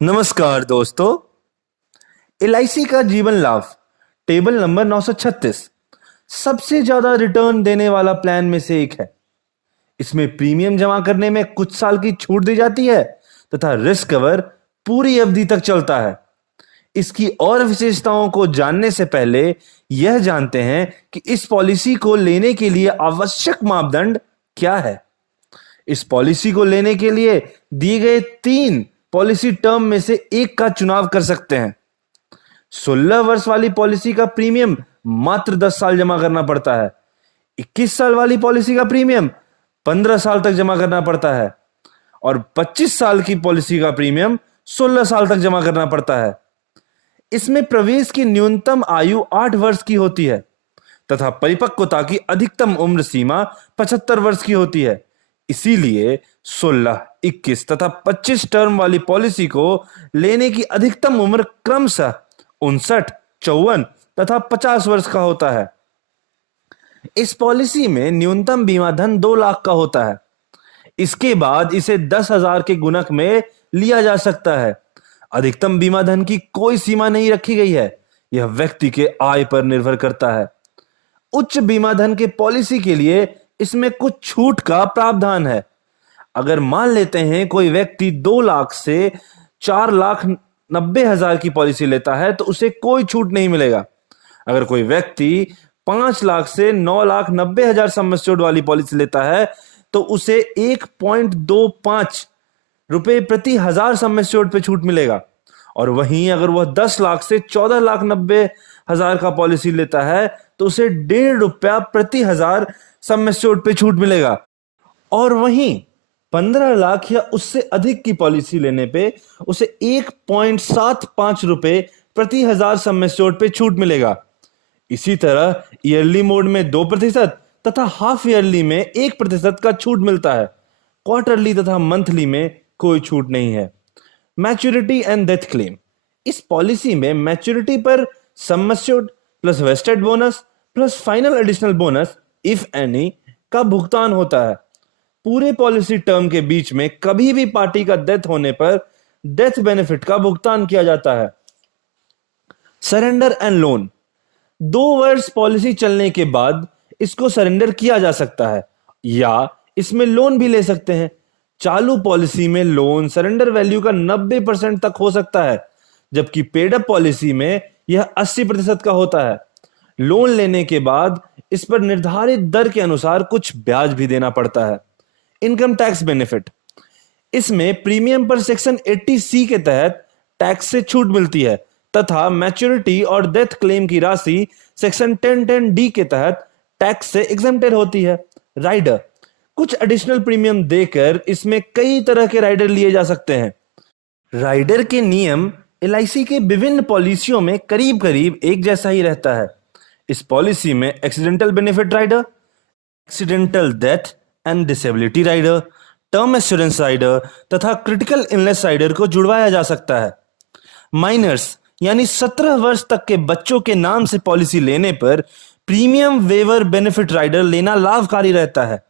नमस्कार दोस्तों। एलआईसी का जीवन लाभ टेबल नंबर 936 सबसे ज्यादा रिटर्न देने वाला प्लान में से एक है। इसमें प्रीमियम जमा करने में कुछ साल की छूट दी जाती है तथा रिस्क कवर पूरी अवधि तक चलता है। इसकी और विशेषताओं को जानने से पहले यह जानते हैं कि इस पॉलिसी को लेने के लिए आवश्यक मापदंड क्या है। इस पॉलिसी को लेने के लिए दिए गए 3 पॉलिसी टर्म में से एक का चुनाव कर सकते हैं। 16 वर्ष वाली पॉलिसी का प्रीमियम मात्र 10 साल जमा करना पड़ता है। 21 साल वाली पॉलिसी का प्रीमियम 15 साल तक जमा करना पड़ता है और 25 साल की पॉलिसी का प्रीमियम 16 साल तक जमा करना पड़ता है। इसमें प्रवेश की न्यूनतम आयु 8 वर्ष की होती है तथा परिपक्वता की अधिकतम उम्र सीमा 75 वर्ष की होती है। इसीलिए 16, 21 तथा 25 टर्म वाली पॉलिसी को लेने की अधिकतम उम्र क्रमशः 59, 54 तथा 50 वर्ष का होता है। इस पॉलिसी में न्यूनतम बीमा धन 2 लाख का होता है। इसके बाद इसे 10,000 के गुणक में लिया जा सकता है। अधिकतम बीमा धन की कोई सीमा नहीं रखी गई है, यह व्यक्ति के आय पर निर्भर करता है। उच्च बीमा धन के पॉलिसी के लिए इसमें कुछ छूट का प्रावधान है। अगर मान लेते हैं कोई व्यक्ति 2 लाख से 4,90,000 की पॉलिसी लेता है तो उसे कोई छूट नहीं मिलेगा। अगर कोई व्यक्ति 5 लाख से 9,90,000 सम एश्योर्ड वाली पॉलिसी लेता है तो उसे 1.25 रुपए प्रति हजार सम एश्योर्ड पे छूट मिलेगा। और वहीं अगर वह 10 लाख से 14,90,000 का पॉलिसी लेता है तो उसे 1.5 रुपया प्रति हजार सम एश्योर्ड पे छूट मिलेगा। और वहीं 15 लाख या उससे अधिक की पॉलिसी लेने पे उसे 1.75 रुपए प्रति हजार सम एश्योर्ड पे छूट मिलेगा। इसी तरह ईयरली मोड में 2% तथा हाफ ईयरली में 1% का छूट मिलता है। क्वार्टरली तथा मंथली में कोई छूट नहीं है। मैच्योरिटी एंड डेथ क्लेम, इस पॉलिसी में मैच्योरिटी पर sum assured plus vested bonus plus final additional bonus if any का भुगतान होता है। पूरे पॉलिसी टर्म के बीच में कभी भी पार्टी का डेथ होने पर डेथ बेनिफिट का भुगतान किया जाता है। सरेंडर एंड लोन, 2 वर्ष पॉलिसी चलने के बाद इसको सरेंडर किया जा सकता है या इसमें लोन भी ले सकते हैं। चालू पॉलिसी में लोन सरेंडर वैल्यू का 90% तक हो सकता है, जबकि पेड अप पॉलिसी में यह 80% का होता है। लोन लेने के बाद इस पर निर्धारित दर के अनुसार कुछ ब्याज भी देना पड़ता है। इनकम टैक्स बेनिफिट, इसमें प्रीमियम पर सेक्शन 80C के तहत टैक्स से छूट मिलती है तथा मैच्योरिटी और डेथ क्लेम की राशि सेक्शन 1010D के तहत टैक्स से एग्जेम्प्टेड होती है। राइडर, कुछ एडिशनल प्रीमियम देकर इसमें कई तरह के राइडर लिए जा सकते हैं। राइडर के नियम एलआईसी के विभिन्न पॉलिसियों में करीब करीब एक जैसा ही रहता है। इस पॉलिसी में accidental benefit rider, accidental death and disability rider, term assurance rider तथा क्रिटिकल इलनेस राइडर को जुड़वाया जा सकता है। माइनर्स यानी 17 वर्ष तक के बच्चों के नाम से पॉलिसी लेने पर प्रीमियम वेवर बेनिफिट राइडर लेना लाभकारी रहता है।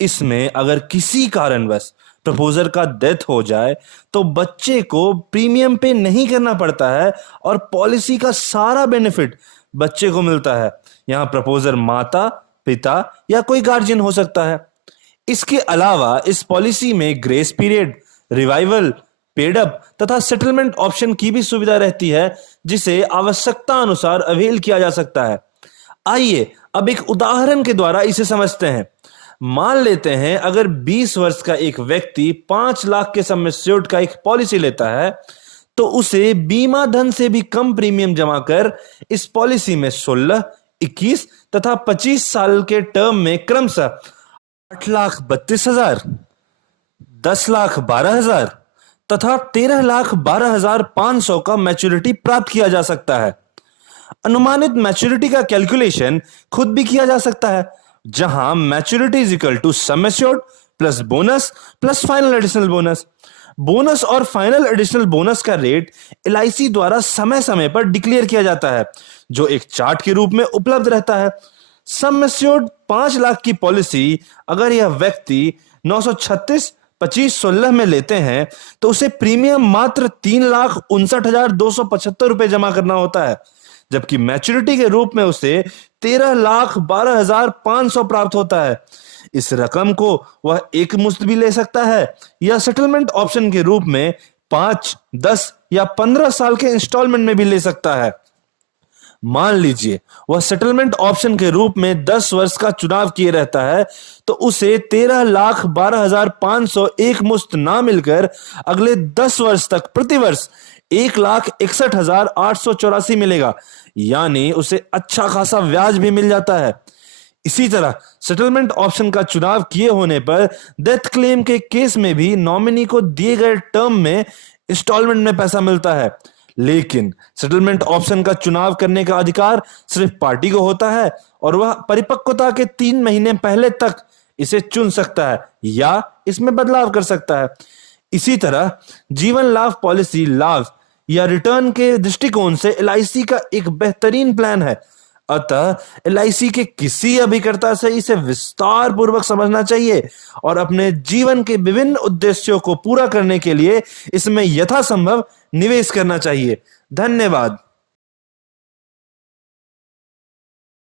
इसमें अगर किसी कारणवश प्रपोजर का डेथ हो जाए तो बच्चे को प्रीमियम पे नहीं करना पड़ता है और पॉलिसी का सारा बेनिफिट बच्चे को मिलता है। यहां प्रपोजर माता, पिता या कोई गार्जियन हो सकता है। इसके अलावा इस पॉलिसी में grace period, revival, paid up तथा सेटलमेंट ऑप्शन की भी सुविधा रहती है, जिसे आवश्यकता अनुसार अवेल किया जा सकता है। आइए अब एक उदाहरण के द्वारा इसे समझते हैं। मान लेते हैं अगर 20 वर्ष का एक व्यक्ति 5 लाख के सम एश्योर्ड का एक पॉलिसी लेता है तो उसे बीमा धन से भी कम प्रीमियम जमा कर इस पॉलिसी में 16, 21 तथा 25 साल के टर्म में क्रमशः 8,32,000, 10,12,000 तथा 13,12,500 का मैच्योरिटी प्राप्त किया जा सकता है। अनुमानित मैच्योरिटी का कैलकुलेशन खुद भी किया जा सकता है, जहां maturity is equal to sum assured plus bonus plus final additional bonus. Bonus और फाइनल एडिशनल बोनस का रेट एलआईसी द्वारा समय समय पर डिक्लेयर किया जाता है, जो एक चार्ट के रूप में उपलब्ध रहता है। सम एश्योर्ड 5 लाख की पॉलिसी अगर यह व्यक्ति 936, 25-16 में लेते हैं तो उसे प्रीमियम मात्र 3,59,275 रुपए जमा करना होता है, जबकि मैच्योरिटी के रूप में उसे 13,12,500 प्राप्त होता है। इस रकम को वह एक मुश्त भी ले सकता है या सेटलमेंट ऑप्शन के रूप में 5, 10 या 15 साल के इंस्टॉलमेंट में भी ले सकता है। मान लीजिए वह सेटलमेंट ऑप्शन के रूप में 10 वर्ष का चुनाव किए रहता है, तो उसे 13,12,500 एक मुश्त ना मिलकर अगले 10 वर्ष तक प्रति वर्ष 1,61,884 मिलेगा, यानी उसे अच्छा खासा ब्याज भी मिल जाता है। इसी तरह सेटलमेंट ऑप्शन का चुनाव किए होने पर डेथ क्लेम के केस में भी नॉमिनी को दिए गए टर्म में इंस्टॉलमेंट में पैसा मिलता है, लेकिन सेटलमेंट ऑप्शन का चुनाव करने का अधिकार सिर्फ पार्टी को होता है और वह परिपक्वता के 3 महीने पहले तक इसे चुन सकता है या इसमें बदलाव कर सकता है। इसी तरह जीवन लाभ पॉलिसी लाभ या रिटर्न के दृष्टिकोण से एलआईसी का एक बेहतरीन प्लान है। अतः एलआईसी के किसी अभिकर्ता से इसे विस्तार पूर्वक समझना चाहिए और अपने जीवन के विभिन्न उद्देश्यों को पूरा करने के लिए इसमें यथासंभव निवेश करना चाहिए। धन्यवाद।